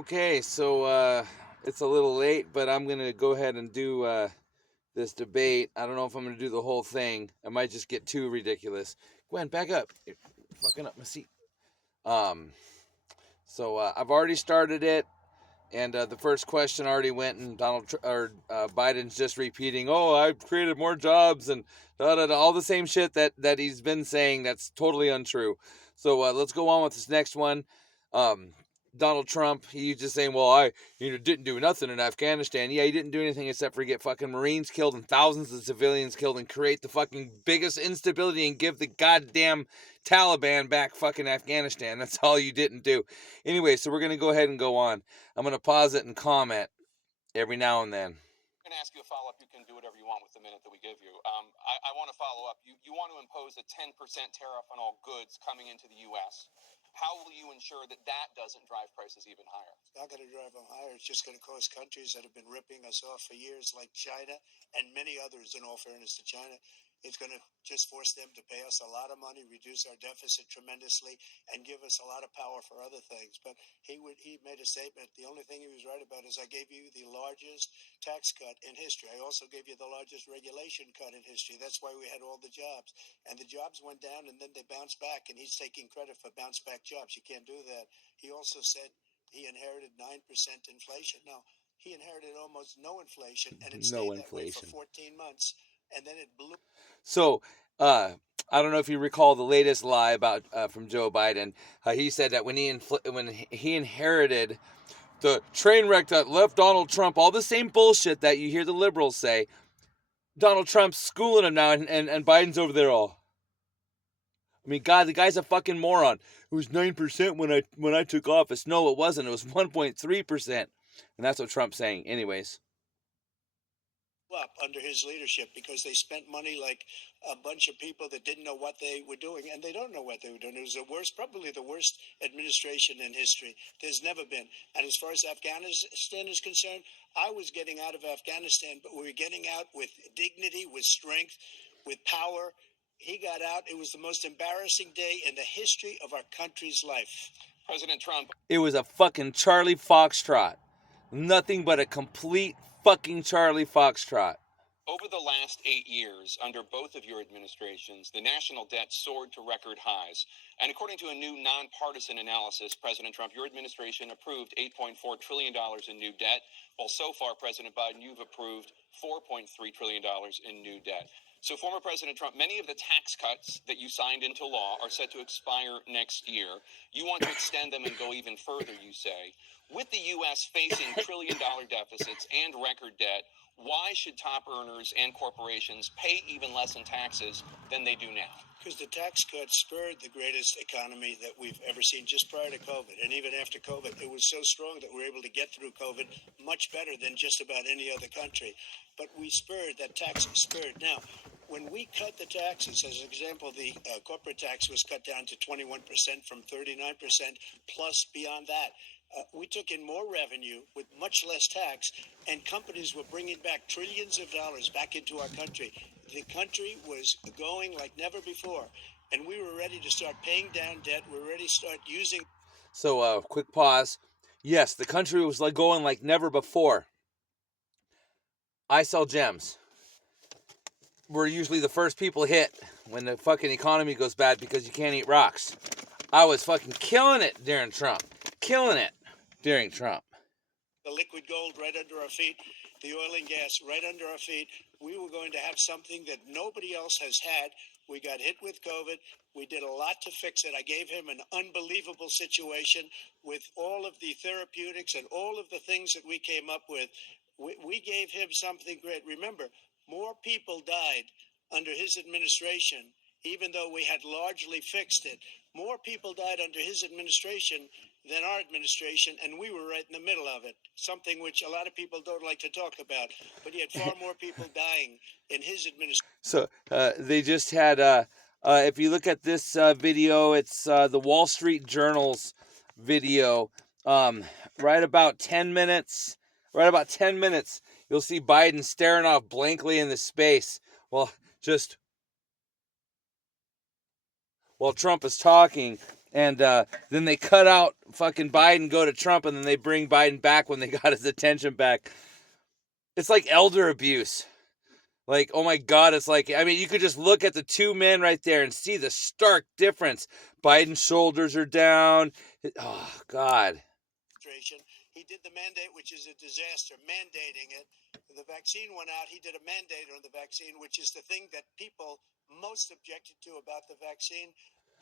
Okay, so it's a little late, but I'm gonna go ahead and do this debate. I don't know if I'm gonna do the whole thing. I might just get too ridiculous. Gwen, back up. You're fucking up my seat. Um, so I've already started it, and the first question already went, and Biden's just repeating, "Oh, I've created more jobs," and da da da, all the same shit that he's been saying. That's totally untrue. So let's go on with this next one. Um, Donald Trump, he's just saying, "Well, I didn't do nothing in Afghanistan." Yeah, he didn't do anything except for get fucking Marines killed and thousands of civilians killed and create the fucking biggest instability and give the goddamn Taliban back fucking Afghanistan. That's all you didn't do. Anyway, so we're gonna go ahead and go on. I'm going to pause it and comment every now and then. I'm going to ask you a follow-up. You can do whatever you want with the minute that we give you. I want to follow up. You want to impose a 10% tariff on all goods coming into the U.S. How will you ensure that that doesn't drive prices even higher? It's not going to drive them higher. It's just going to cost countries that have been ripping us off for years, like China and many others, in all fairness to China. It's going to just force them to pay us a lot of money, reduce our deficit tremendously, and give us a lot of power for other things. But he made a statement. The only thing he was right about is I gave you the largest tax cut in history. I also gave you the largest regulation cut in history. That's why we had all the jobs. And the jobs went down, and then they bounced back, and he's taking credit for bounce back jobs. You can't do that. He also said he inherited 9% inflation. Now, he inherited almost no inflation, and it stayed that way for 14 months, and then it blew. So, I don't know if you recall the latest lie about from Joe Biden. He said that when he inherited the train wreck that left Donald Trump, all the same bullshit that you hear the liberals say, Donald Trump's schooling him now, and Biden's over there all. I mean, God, the guy's a fucking moron. It was 9% when I took office. No, it wasn't. It was 1.3%, and that's what Trump's saying. Anyways. Up under his leadership because they spent money like a bunch of people that didn't know what they were doing, and they don't know what they were doing. It was probably the worst administration in history. There's never been. And as far as Afghanistan is concerned, I was getting out of Afghanistan, but we were getting out with dignity, with strength, with power. He got out. It was the most embarrassing day in the history of our country's life. President Trump. It was a fucking Charlie Foxtrot. Nothing but a complete fucking Charlie Foxtrot. Over the last 8 years, under both of your administrations, the national debt soared to record highs. And according to a new nonpartisan analysis, President Trump, your administration approved $8.4 trillion in new debt, while so far, President Biden, you've approved $4.3 trillion in new debt. So, former President Trump, many of the tax cuts that you signed into law are set to expire next year. You want to extend them and go even further, you say. With the U.S. facing trillion-dollar deficits and record debt, why should top earners and corporations pay even less in taxes than they do now? Because the tax cuts spurred the greatest economy that we've ever seen just prior to COVID. And even after COVID, it was so strong that we were able to get through COVID much better than just about any other country. But that tax spurred. Now, when we cut the taxes, as an example, the corporate tax was cut down to 21% from 39%, plus beyond that. We took in more revenue with much less tax, and companies were bringing back trillions of dollars back into our country. The country was going like never before, and we were ready to start paying down debt. We were ready to start using. So, quick pause. Yes, the country was like going like never before. I sell gems. We're usually the first people hit when the fucking economy goes bad because you can't eat rocks. I was fucking killing it during Trump. Killing it during Trump. The liquid gold right under our feet, the oil and gas right under our feet. We were going to have something that nobody else has had. We got hit with COVID. We did a lot to fix it. I gave him an unbelievable situation with all of the therapeutics and all of the things that we came up with. We gave him something great. Remember, more people died under his administration, even though we had largely fixed it. More people died under his administration than our administration, and we were right in the middle of it, something which a lot of people don't like to talk about. But he had far more people dying in his administration. So they just had, if you look at this video, it's the Wall Street Journal's video. Right about 10 minutes, you'll see Biden staring off blankly into space. Well, just while Trump is talking, And then they cut out fucking Biden, go to Trump, and then they bring Biden back when they got his attention back. It's like elder abuse. Like, oh my God, it's like, I mean, you could just look at the two men right there and see the stark difference. Biden's shoulders are down. Oh, God. He did the mandate, which is a disaster, mandating it. The vaccine went out. He did a mandate on the vaccine, which is the thing that people most objected to about the vaccine.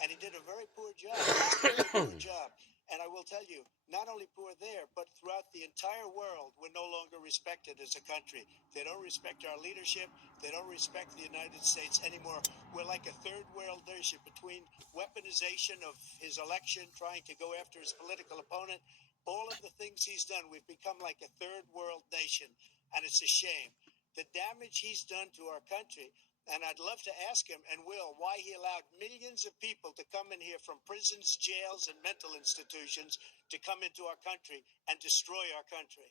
And he did a very poor job, just a very poor job. And I will tell you, not only poor there, but throughout the entire world, we're no longer respected as a country. They don't respect our leadership. They don't respect the United States anymore. We're like a third world nation between weaponization of his election, trying to go after his political opponent. All of the things he's done, we've become like a third world nation, and it's a shame. The damage he's done to our country, and I'd love to ask him, and will, why he allowed millions of people to come in here from prisons, jails, and mental institutions to come into our country and destroy our country.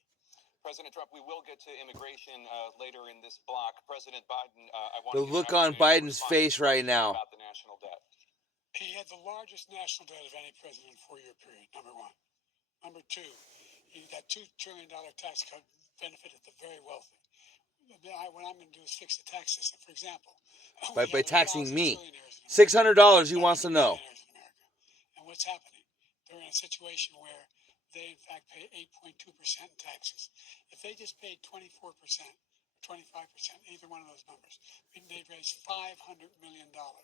President Trump, we will get to immigration later in this block. President Biden, I want The to give look an on opportunity to Biden's respond face right now. about the national debt. He had the largest national debt of any president in a 4-year period, number one. Number two, he got $2 trillion tax cut benefited the very wealthy. What I'm going to do is fix the tax system. For example, By taxing 1,000 me. trillionaires in America. $600 he wants to know. Trillionaires in America. And what's happening? They're in a situation where they, in fact, pay 8.2% in taxes. If they just paid 24%, 25%, either one of those numbers, they'd raise $500 billion, I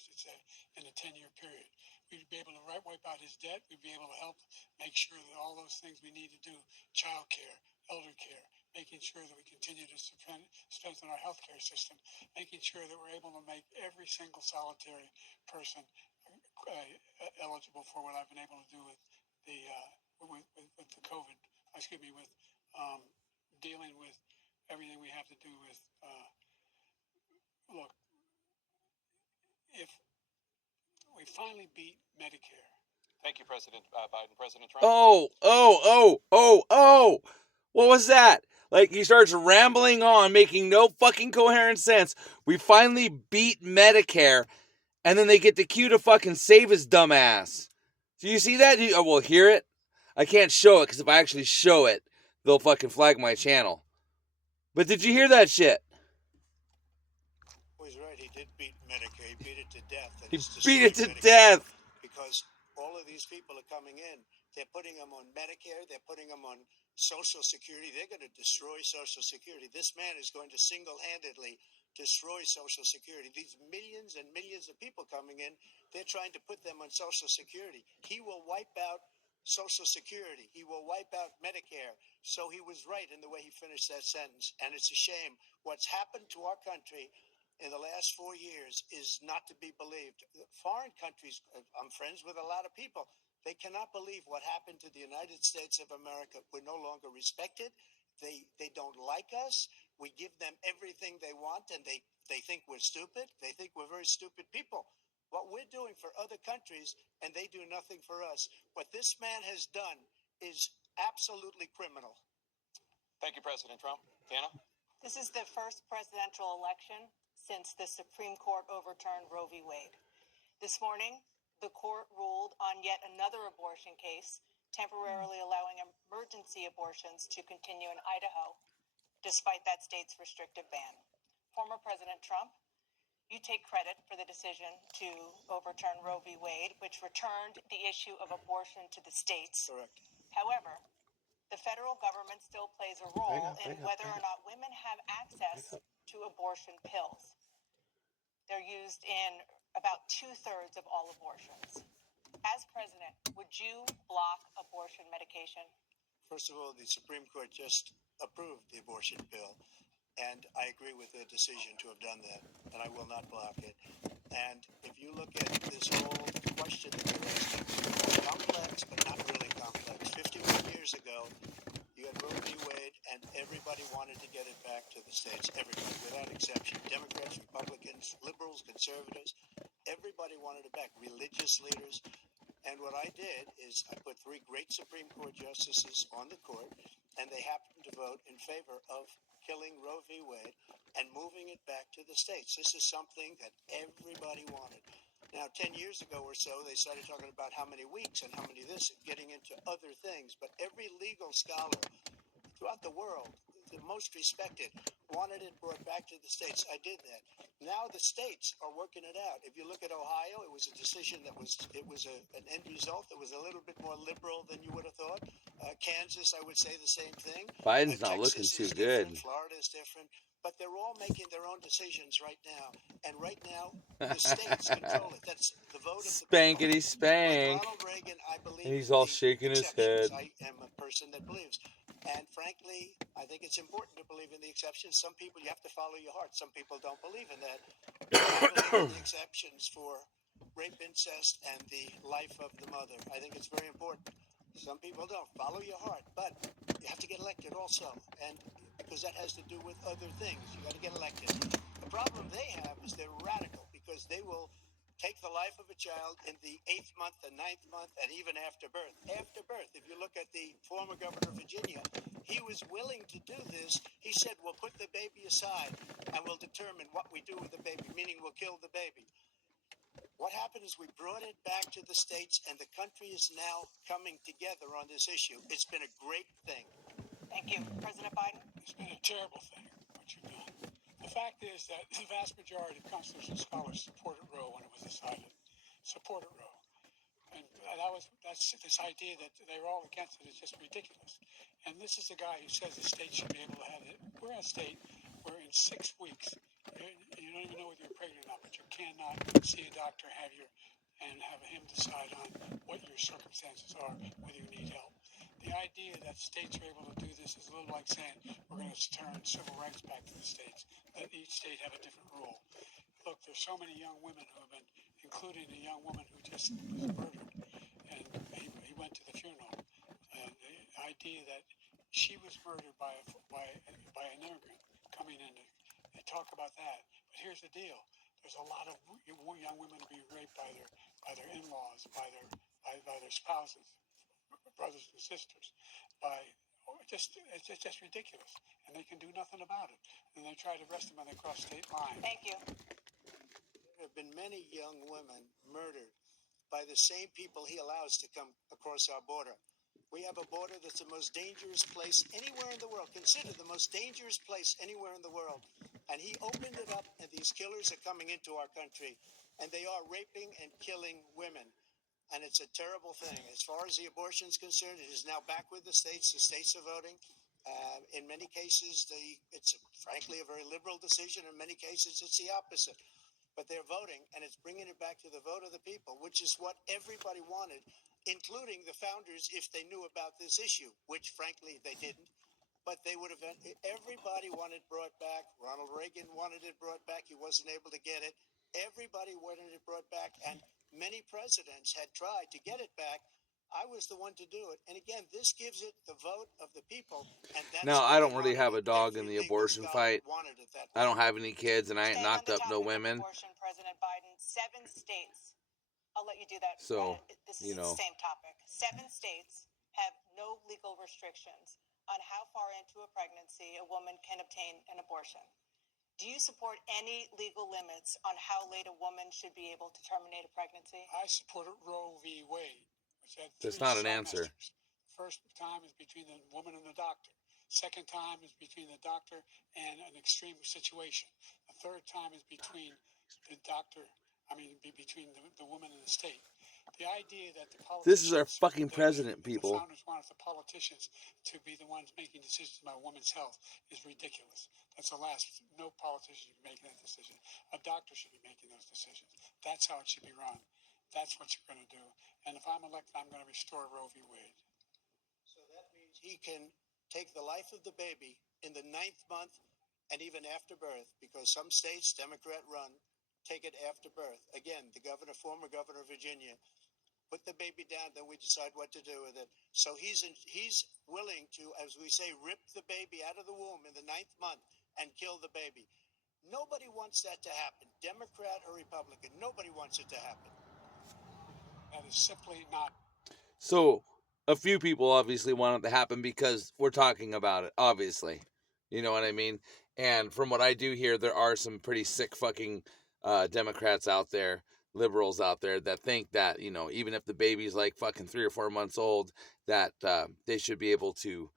should say, in a 10-year period. We'd be able to wipe out his debt. We'd be able to help make sure that all those things we need to do, child care, elder care, making sure that we continue to strengthen our healthcare system, making sure that we're able to make every single solitary person eligible for what I've been able to do with the with the COVID. With dealing with everything we have to do with. Look, if we finally beat Medicare. Thank you, President Biden. President Trump. Oh. What was that? Like, he starts rambling on, making no fucking coherent sense. We finally beat Medicare, and then they get the cue to fucking save his dumb ass. Do you see that? Well, hear it? I can't show it, because if I actually show it, they'll fucking flag my channel. But did you hear that shit? He's right. He did beat Medicare. He beat it to death. He beat it to death. Because all of these people are coming in. They're putting them on Medicare. They're putting them on Social Security. They're going to destroy Social Security. This man is going to single-handedly destroy Social Security. These millions and millions of people coming in, they're trying to put them on Social Security. He will wipe out Social Security. He will wipe out Medicare. So he was right in the way he finished that sentence. And it's a shame. What's happened to our country in the last 4 years is not to be believed. Foreign countries, I'm friends with a lot of people. They cannot believe what happened to the United States of America. We're no longer respected. They don't like us. We give them everything they want, and they think we're stupid. They think we're very stupid people. What we're doing for other countries, and they do nothing for us. What this man has done is absolutely criminal. Thank you, President Trump. Anna? This is the first presidential election since the Supreme Court overturned Roe v. Wade. This morning, the court ruled on yet another abortion case, temporarily allowing emergency abortions to continue in Idaho, despite that state's restrictive ban. Former President Trump, you take credit for the decision to overturn Roe v. Wade, which returned the issue of abortion to the states. Correct. However, the federal government still plays a role in whether or not women have access to abortion pills. They're used in about 2/3 of all abortions. As president, would you block abortion medication? First of all, the Supreme Court just approved the abortion bill, and I agree with their decision to have done that, and I will not block it. And if you look at this whole question that you're asking, it's complex, but not really complex. 51 years ago, you had Roe v. Wade, and everybody wanted to get it back to the states. Everybody, without exception. Democrats, Republicans, liberals, conservatives. Everybody wanted it back. Religious leaders. And what I did is I put 3 great Supreme Court justices on the court, and they happened to vote in favor of killing Roe v. Wade and moving it back to the states. This is something that everybody wanted. Now, 10 years ago or so, they started talking about how many weeks and how many this, getting into other things. But every legal scholar throughout the world, the most respected, wanted it brought back to the states. I did that. Now the states are working it out. If you look at Ohio, it was a decision an end result that was a little bit more liberal than you would have thought. Kansas, I would say the same thing. Biden's not looking Texas too is good. different. Florida is different. But they're all making their own decisions right now. And right now, the states control it. That's the vote of the people. Spankety Like spank. Ronald Reagan, I believe And he's in all the shaking his exceptions. head. I am a person that believes. And frankly, I think it's important to believe in the exceptions. Some people, you have to follow your heart. Some people don't believe in that. I believe in the exceptions for rape, incest, and the life of the mother. I think it's very important. Some people don't. Follow your heart. But you have to get elected also. And because that has to do with other things. You got to get elected. The problem they have is they're radical because they will take the life of a child in the 8th month, the 9th month, and even after birth. After birth, if you look at the former governor of Virginia, he was willing to do this. He said, we'll put the baby aside and we'll determine what we do with the baby, meaning we'll kill the baby. What happened is we brought it back to the states, and the country is now coming together on this issue. It's been a great thing. Thank you. President Biden? It's been a terrible thing, what you've done. The fact is that the vast majority of constitutional scholars supported Roe when it was decided. Supported Roe. And that's this idea that they were all against it is just ridiculous. And this is the guy who says the state should be able to have it. We're in a state where in 6 weeks, you don't even know whether you're pregnant or not, but you cannot see a doctor, and have him decide on what your circumstances are, whether you need help. The idea that states are able to do this is a little like saying we're going to turn civil rights back to the states. Let each state have a different rule. Look, there's so many young women who have been, including a young woman who just was murdered, and he went to the funeral. And the idea that she was murdered by an immigrant coming in to talk about that. But here's the deal: there's a lot of young women being raped by their in-laws, by their spouses, brothers and sisters, it's just ridiculous, and they can do nothing about it. And they try to arrest them when they cross state lines. Thank you. There have been many young women murdered by the same people he allows to come across our border. We have a border that's the most dangerous place anywhere in the world, considered the most dangerous place anywhere in the world. And he opened it up, and these killers are coming into our country, and they are raping and killing women. And it's a terrible thing. As far as the abortion is concerned, it is now back with the states. The states are voting. In many cases, it's frankly a very liberal decision. In many cases, it's the opposite. But they're voting, and it's bringing it back to the vote of the people, which is what everybody wanted, including the founders, if they knew about this issue, which frankly they didn't. But they would have. Everybody wanted it brought back. Ronald Reagan wanted it brought back. He wasn't able to get it. Everybody wanted it brought back, and many presidents had tried to get it back. I was the one to do it. And again, this gives it the vote of the people. And that's Now, why I don't they really wanted have a it. dog in Every the legal abortion scholar fight. wanted it that I way. don't have any kids, and I ain't Staying knocked on the up no topic of women. abortion, President Biden, 7 states. I'll let you do that. So, This you is know. the same topic. 7 states have no legal restrictions on how far into a pregnancy a woman can obtain an abortion. Do you support any legal limits on how late a woman should be able to terminate a pregnancy? I supported Roe v. Wade, which had That's 3 not an answer. trimesters. First time is between the woman and the doctor. Second time is between the doctor and an extreme situation. The third time is between the doctor, between the woman and the state. The idea that the politicians... This is our fucking president, people. The founders wanted the politicians to be the ones making decisions about women's health is ridiculous. That's the last. No politician should be making that decision. A doctor should be making those decisions. That's how it should be run. That's what you're going to do. And if I'm elected, I'm going to restore Roe v. Wade. So that means he can take the life of the baby in the 9th month and even after birth, because some states, Democrat run, take it after birth. Again, the former governor of Virginia, put the baby down, then we decide what to do with it. So he's willing to, as we say, rip the baby out of the womb in the 9th month and kill the baby. Nobody wants that to happen, Democrat or Republican. Nobody wants it to happen. That is simply not. So, a few people obviously want it to happen because we're talking about it, obviously. You know what I mean? And from what I do hear, there are some pretty sick fucking Democrats out there liberals out there that think that, even if the baby's like fucking 3 or 4 months old, that they should be able to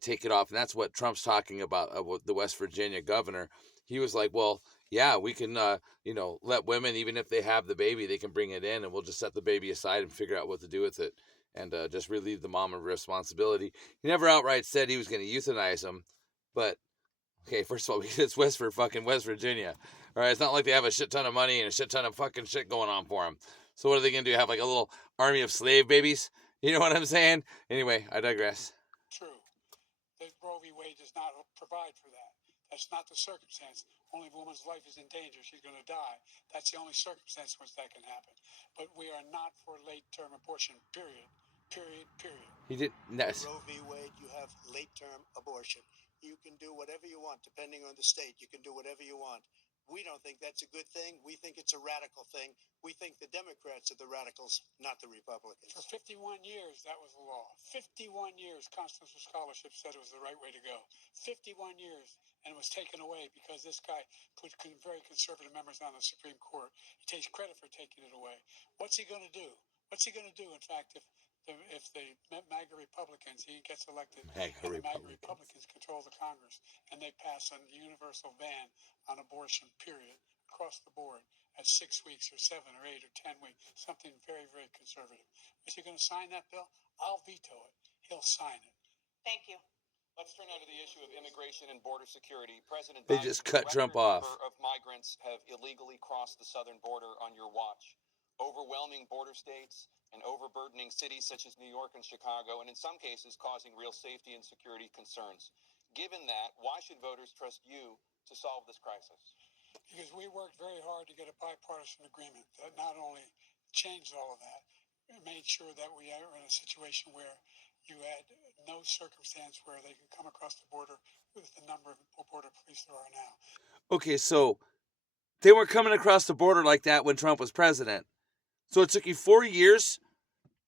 take it off. And that's what Trump's talking about with the West Virginia governor. He was like, well, yeah, we can, let women, even if they have the baby, they can bring it in and we'll just set the baby aside and figure out what to do with it and just relieve the mom of responsibility. He never outright said he was going to euthanize them, but okay, first of all, it's West Virginia. All right, it's not like they have a shit ton of money and a shit ton of fucking shit going on for them. So what are they going to do? Have like a little army of slave babies? You know what I'm saying? Anyway, I digress. True. The Roe v. Wade does not provide for that. That's not the circumstance. Only if a woman's life is in danger, she's going to die. That's the only circumstance in which that can happen. But we are not for late-term abortion, period. Period, period. He did. Roe v. Wade, you have late-term abortion. You can do whatever you want, depending on the state. You can do whatever you want. We don't think that's a good thing. We think it's a radical thing. We think the Democrats are the radicals, not the Republicans. For 51 years, that was the law. 51 years, constitutional scholarship said it was the right way to go. 51 years, and it was taken away because this guy put very conservative members on the Supreme Court. He takes credit for taking it away. What's he going to do? What's he going to do, in fact, if the MAGA Republicans, he gets elected, and the MAGA Republicans control the Congress, and they pass a universal ban on abortion, period, across the board, at 6 weeks or 7 or 8 or 10 weeks, something very, very conservative. Is he going to sign that bill? I'll veto it. He'll sign it. Thank you. Let's turn now to the issue of immigration and border security. President They Biden, just cut a Trump record off. number of migrants have illegally crossed the southern border on your watch. Overwhelming border states and overburdening cities such as New York and Chicago, and in some cases causing real safety and security concerns. Given that, why should voters trust you to solve this crisis? Because we worked very hard to get a bipartisan agreement that not only changed all of that, it made sure that we are in a situation where you had no circumstance where they can come across the border with the number of border police there are now. Okay, so they were coming across the border like that when Trump was president. So it took you 4 years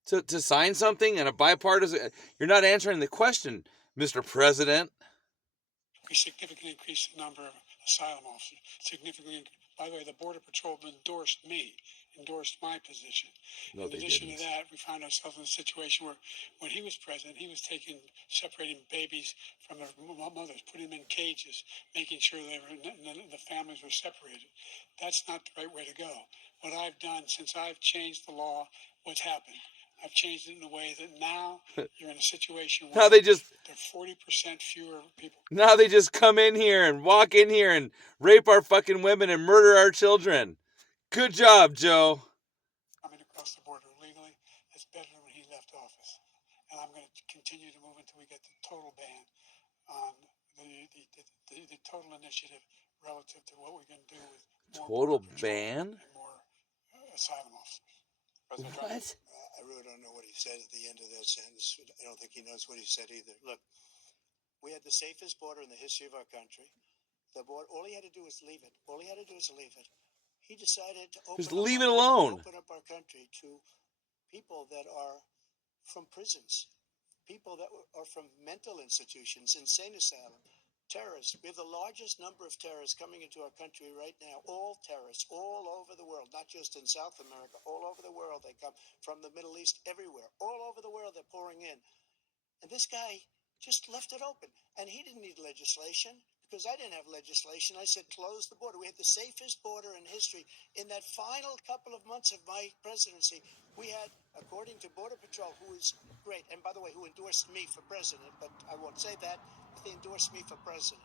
to sign something and a bipartisan. You're not answering the question, Mr. President. We significantly increased the number of asylum officers. By the way, the Border Patrol endorsed my position. No, in they addition didn't. to that, we found ourselves in a situation where, when he was president, he was separating babies from their mothers, putting them in cages, making sure the families were separated. That's not the right way to go. What I've done since I've changed the law, what's happened? I've changed it in a way that now you're in a situation where Now they just there are 40% fewer people. Now they just come in here and walk in here and rape our fucking women and murder our children. Good job, Joe. Coming across the border illegally, it's better than when he left office. And I'm going to continue to move until we get the total ban on the total initiative relative to what we're going to do with more Total border patrol ban? and more asylum officers. President Trump? What? I really don't know what he said at the end of that sentence. I don't think he knows what he said either. Look, we had the safest border in the history of our country. The border, all he had to do was leave it. All he had to do was leave it. He decided to Just leave it alone. open up our country to people that are from prisons, people that are from mental institutions, insane asylum, terrorists. We have the largest number of terrorists coming into our country right now. All terrorists, all over the world, not just in South America, all over the world. They come from the Middle East, everywhere. All over the world, they're pouring in. And this guy just left it open. And he didn't need legislation because I didn't have legislation. I said, close the border. We had the safest border in history. In that final couple of months of my presidency, we had, according to Border Patrol, who is great, and by the way, who endorsed me for president, but I won't say that, they endorsed me for president.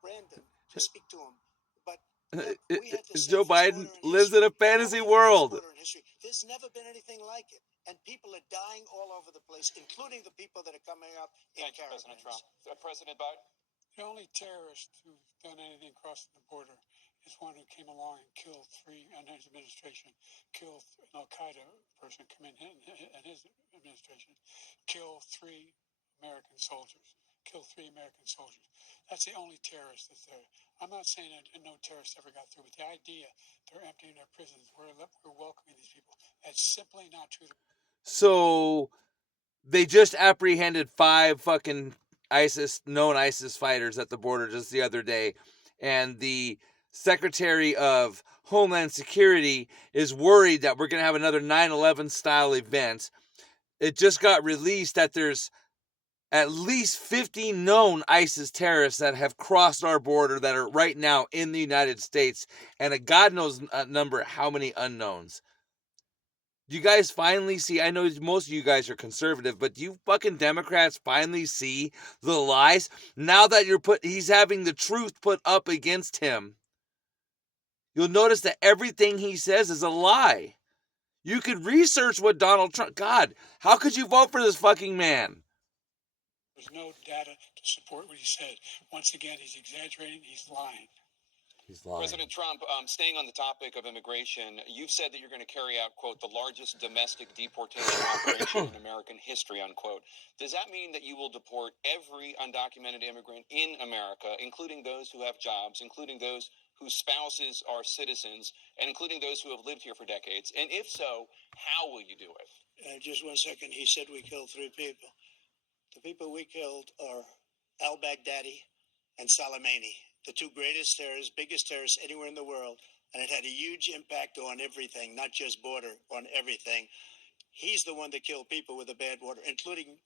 Brandon, just speak to him. But look, we had the Joe safest Biden border in lives history. in a fantasy Now we have the world. best border in history. There's never been anything like it. And people are dying all over the place, including the people that are coming up in Thank you, President caravans. Trump. President Biden? The only terrorist who's done anything crossing the border is one who came along and killed three, and his administration, killed an Al-Qaeda person come in and his administration, killed 3 American soldiers. That's the only terrorist that's there. I'm not saying that no terrorist ever got through, but the idea they're emptying their prisons, we're welcoming these people, that's simply not true. So they just apprehended 5 fucking known ISIS fighters at the border just the other day. And the Secretary of Homeland Security is worried that we're going to have another 9/11 style event. It just got released that there's at least 50 known ISIS terrorists that have crossed our border that are right now in the United States, and a God knows number how many unknowns. Do you guys finally see? I know most of you guys are conservative, but do you fucking Democrats finally see the lies? Now that he's having the truth put up against him, you'll notice that everything he says is a lie. You could research what Donald Trump. God, how could you vote for this fucking man? There's no data to support what he said. Once again, he's exaggerating. He's lying. He's lying. President Trump, staying on the topic of immigration, you've said that you're going to carry out, quote, the largest domestic deportation operation in American history, unquote. Does that mean that you will deport every undocumented immigrant in America, including those who have jobs, including those whose spouses are citizens, and including those who have lived here for decades? And if so, how will you do it? Just 1 second. He said we killed 3 people. The people we killed are al-Baghdadi and Soleimani, the 2 greatest terrorists, biggest terrorists anywhere in the world. And it had a huge impact on everything, not just border, on everything. He's the one that killed people with the bad water, including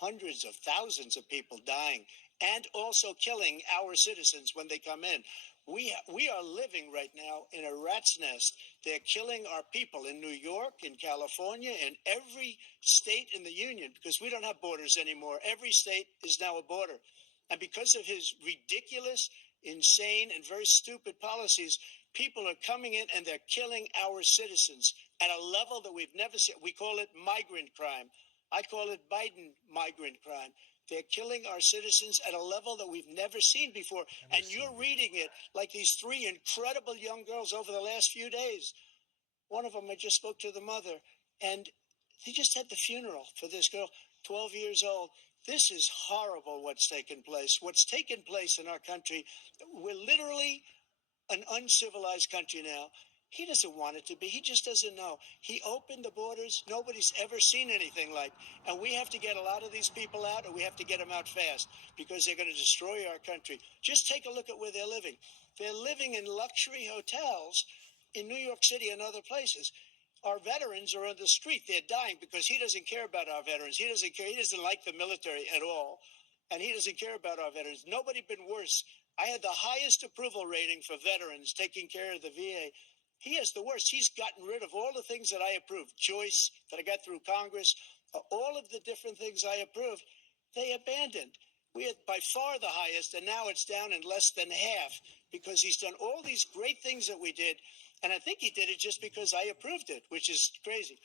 hundreds of thousands of people dying and also killing our citizens when they come in. We are living right now in a rat's nest. They're killing our people in New York, in California, in every state in the union, because we don't have borders anymore. Every state is now a border. And because of his ridiculous, insane, and very stupid policies, people are coming in and they're killing our citizens at a level that we've never seen. We call it migrant crime. I call it Biden migrant crime. They're killing our citizens at a level that we've never seen before. And you're reading it like these 3 incredible young girls over the last few days. One of them, I just spoke to the mother, and they just had the funeral for this girl, 12 years old. This is horrible what's taken place. What's taken place in our country, we're literally an uncivilized country now. He doesn't want it to be. He just doesn't know. He opened the borders. Nobody's ever seen anything like. And we have to get a lot of these people out, and we have to get them out fast, because they're going to destroy our country. Just take a look at where they're living. They're living in luxury hotels in New York City and other places. Our veterans are on the street. They're dying because he doesn't care about our veterans. He doesn't care. He doesn't like the military at all. And he doesn't care about our veterans. Nobody been worse. I had the highest approval rating for veterans taking care of the VA. He has the worst. He's gotten rid of all the things that I approved. Choice that I got through Congress, all of the different things I approved, they abandoned. We had by far the highest, and now it's down in less than half, because he's done all these great things that we did. And I think he did it just because I approved it, which is crazy.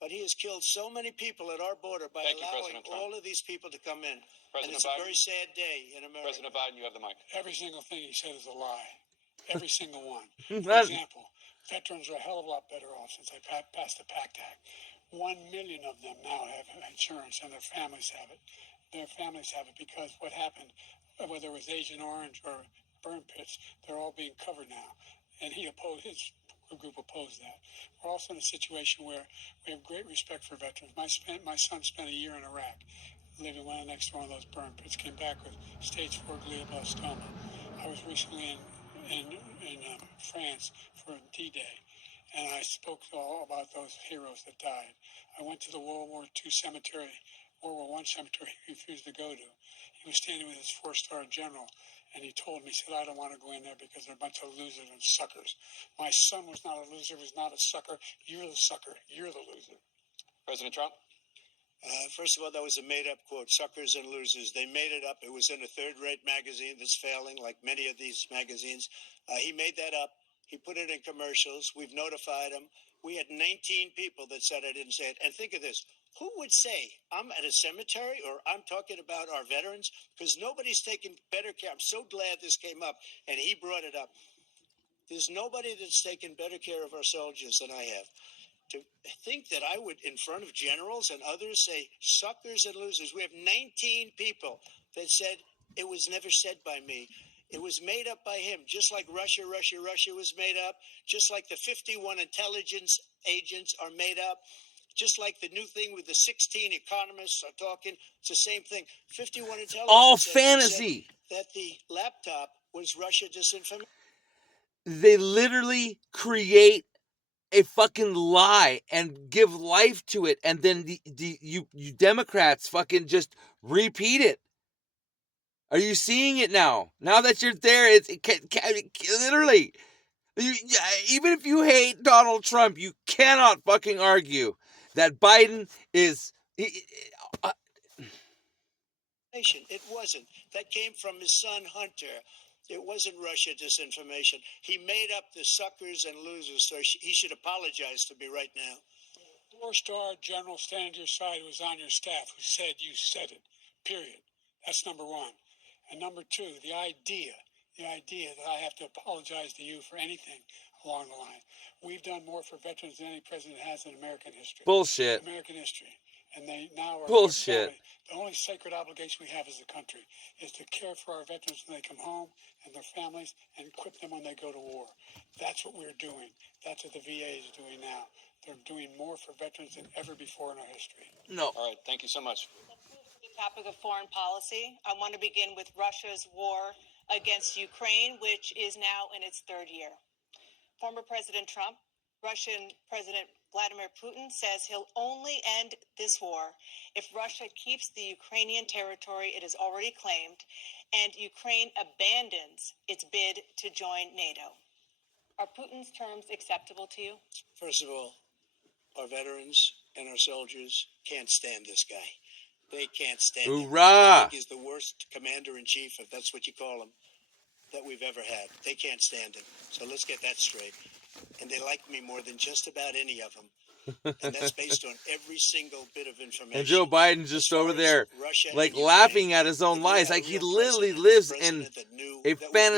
But he has killed so many people at our border by allowing all of these people to come in. And it's a very sad day in America. President Biden, you have the mic. Every single thing he said is a lie. Every single one. For example, veterans are a hell of a lot better off since I passed the PACT Act. 1 million of them now have insurance, and their families have it. Their families have it because what happened, whether it was Agent Orange or burn pits, they're all being covered now. And his group opposed that. We're also in a situation where we have great respect for veterans. My son spent a year in Iraq, living right next to one of those burn pits, came back with stage 4 glioblastoma. I was recently in France for D-Day, and I spoke all about those heroes that died. I went to the World War II cemetery, World War I cemetery he refused to go to. He was standing with his 4-star general, and he told me, he said, I don't want to go in there because they're a bunch of losers and suckers. My son was not a loser, was not a sucker. You're the sucker. You're the loser. President Trump? First of all, that was a made-up quote, suckers and losers. They made it up. It was in a third-rate magazine that's failing, like many of these magazines. He made that up. He put it in commercials. We've notified him. We had 19 people that said I didn't say it. And think of this. Who would say I'm at a cemetery or I'm talking about our veterans? Because nobody's taken better care. I'm so glad this came up, and he brought it up. There's nobody that's taken better care of our soldiers than I have. To think that I would, in front of generals and others, say suckers and losers. We have 19 people that said it was never said by me. It was made up by him, just like Russia was made up, just like the 51 intelligence agents are made up, just like the new thing with the 16 economists are talking. It's the same thing. 51 intelligence all agents fantasy. said that the laptop was Russia disinformation. they literally create a fucking lie and give life to it, and then you Democrats fucking just repeat it. Are you seeing it now? Now that you're there, literally. Even if you hate Donald Trump, you cannot fucking argue that Biden is. It wasn't. That came from his son Hunter. It wasn't Russia disinformation. He made up the suckers and losers, so he should apologize to me right now. Four-star general standing to your side who was on your staff who said you said it, period. That's number one. And number two, the idea that I have to apologize to you for anything along the line. We've done more for veterans than any president has in American history. Bullshit. American history. And they now are Bullshit. The only sacred obligation we have as a country is to care for our veterans when they come home and their families and equip them when they go to war. That's what we're doing. That's what the VA is doing now. They're doing more for veterans than ever before in our history. No. All right. Thank you so much. The topic of foreign policy. I want to begin with Russia's war against Ukraine, which is now in its third year. Former President Trump, Russian President Vladimir Putin says he'll only end this war if Russia keeps the Ukrainian territory it has already claimed and Ukraine abandons its bid to join NATO. Are Putin's terms acceptable to you? First of all, our veterans and our soldiers can't stand this guy. They can't stand him. Hoorah! I think he's the worst commander-in-chief, if that's what you call him, that we've ever had. They can't stand him. So let's get that straight. And they like me more than just about any of them. And that's based on every single bit of information. And Joe Biden's just over there, Russia like and Ukraine, laughing at his own if we lies. had a Like he real literally president lives in that knew a that was fantasy